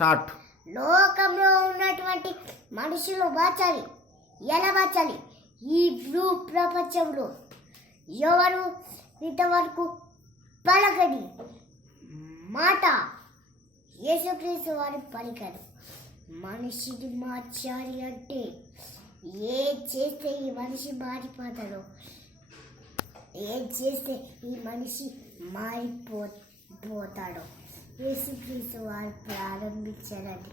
Start. లోకంలో ఉన్నటువంటి మనుషులు బాచాలి. ఎలా బాచాలి? ఈ భూ ప్రపంచంలో ఎవరు ఇంతవరకు పలకని మాట యేసుక్రీస్తు వారి పలికారు. మనిషిని మార్చాలి అంటే ఏం చేస్తే ఈ మనిషి మారిపోతాడో, ఏం చేస్తే ఈ మనిషి మారిపోతాడో యేసుక్రీస్తు వారు ప్రారంభించారండి.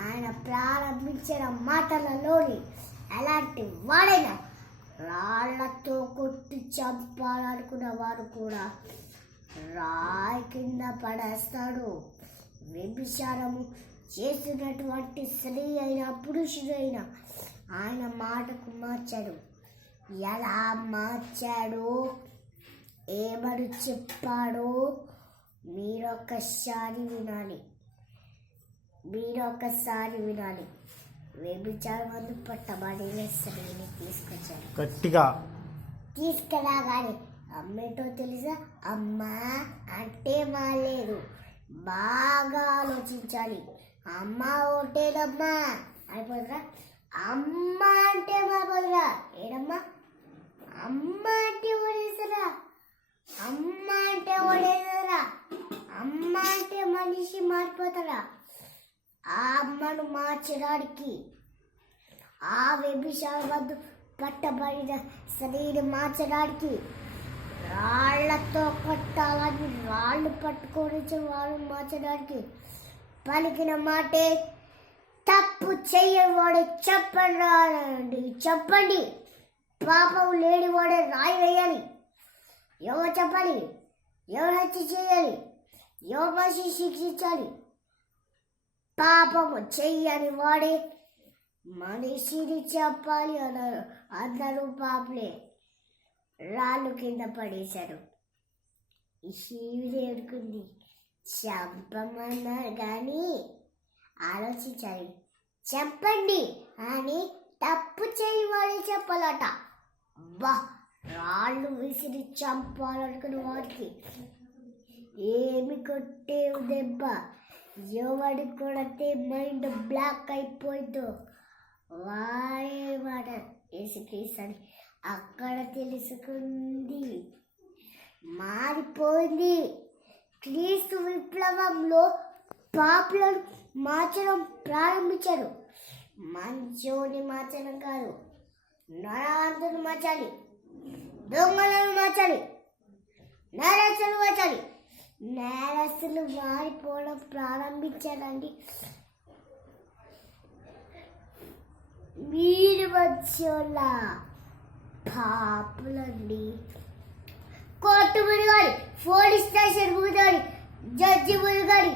ఆయన ప్రారంభించిన మాటలలోని ఎలాంటి వాడైనా రాళ్లతో కొట్టి చంపాలనుకున్న వారు కూడా రాయి కింద పడేస్తాడు. వ్యభిచారము చేసినటువంటి స్త్రీ అయినా పురుషుడైనా ఆయన మాటకు మార్చాడు. ఎలా మార్చాడో, ఏమని చెప్పాడో మీరొక్కసారి వినాలి. వ్యభిచారం మందు పట్టబడిన స్త్రీని తీసుకొచ్చాడు. గట్టిగా తీసుకురాగానే అమ్మేటో తెలుసా? అమ్మ అంటే మాలేదు. బాగా ఆలోచించాలి. అమ్మ ఓటేదమ్మా అయిపోతురా. అమ్మ అంటే మాపోదురా. ఏడమ్మా అమ్మ అంటే ఓడేసరా. అమ్మ అంటే ఓడేదరా. అమ్మ అంటే మనిషి మారిపోతారా. ఆ అమ్మను మార్చడానికి, ఆ వ్యభిచారం వద్దు పట్టబడిన స్త్రీని మార్చడానికి రాళ్లతో కొట్టాలని రాళ్ళు పట్టుకొని వాళ్ళు మార్చడానికి పలికిన మాటే తప్పు చెయ్యవాడు చెప్పండి. పాపం లేనివాడే రాయి వేయాలి. ఎవరు చెప్పాలి? ఎవరు హత్య చేయాలి? ఎవరు మనిషి శిక్షించాలి? పాపము చెయ్యని వాడే మనిషిని చెప్పాలి అన్నారు. అందరూ పాపలే. రాళ్ళు కింద పడేశారు. శివుడు ఎడుకుంది చంపమన్నారు కానీ ఆలోచించాలి. చెప్పండి అని తప్పు చేయవాడే చెప్పాలట. బా రాళ్ళు విసిరి చంపాలనుకున్న వారికి ఏమి కొట్టేవు దెబ్బ. ఎవడి కొడితే మైండ్ బ్లాక్ అయిపోయిందో వాడే మాట యేసుక్రీస్తు అని అక్కడ తెలుసుకుంది. మారిపోయింది. క్రీస్తు విప్లవంలో పాపులను మార్చడం ప్రారంభించారు. మంచోని మార్చడం కాదు, నరాంతుని మార్చాలి, దొంగలను మార్చాలి, నేరస్తులు మార్చాలి. నేరస్తులు మారిపోవడం ప్రారంభించారండి. మీరు వచ్చేళ్ళ పాపులండి. కోర్టు మురుగాడి, పోలీస్ స్టేషన్ మురుగాడి, జడ్జి మురుగాడి,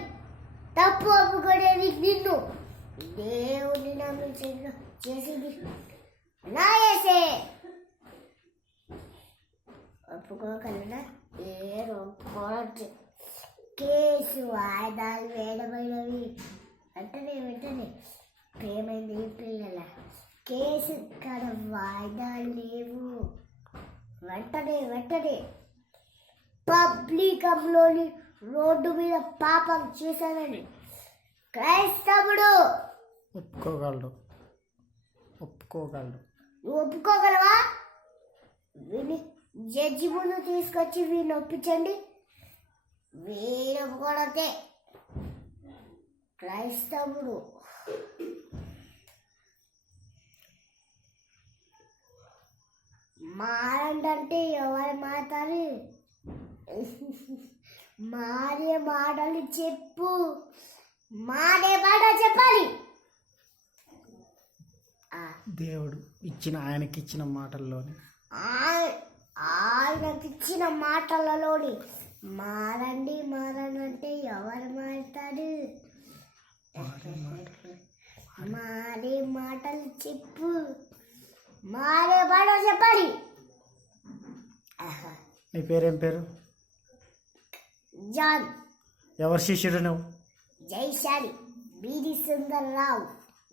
తప్పు ఒప్పుకునేది నిన్ను. దేవుని నమ్మి చేసింది నా చేసే ఒప్పుకోగలరా? ఒప్పుకోవచ్చు. కేసు వాయిదాలు వేయడమైనవి. వెంటనే ఏమైంది పిల్లల కేసు ఇక్కడ వాయిదాలు లేవు. వెంటనే పబ్లికంలోని రోడ్డు మీద పాపం చేశానని క్రైస్తవుడు ఒప్పుకోగలడు. నువ్వు ఒప్పుకోగలవా? వీని జడ్జి ముందు తీసుకొచ్చి వీడిని ఒప్పించండి. వీరు ఒప్పుకోవడంతే క్రైస్తవుడు. మారంటే ఎవరు మాట్లాడాలి? మారే మాటలు చెప్పు. మారే మాట చెప్పాలి. దేవుడు ఆయనకిచ్చిన మాటల్లోని ఆయనకిచ్చిన మాటలలోని మారంటే ఎవరు మారుతారు? మారే మాటలు చెప్పు. మారే మాట చెప్పాలి. నీ పేరేం పేరు? జాన్. ఎవరు శిష్యుడు నువ్వు? జైశాలి బీడి సుందర్రావు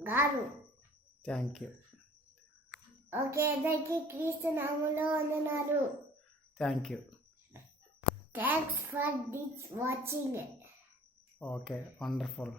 గారు. Thank you. ఓకే, అందరికీ క్రీస్తు నామములో వందనాలు. Thank you. Thanks for this watching. Okay, wonderful.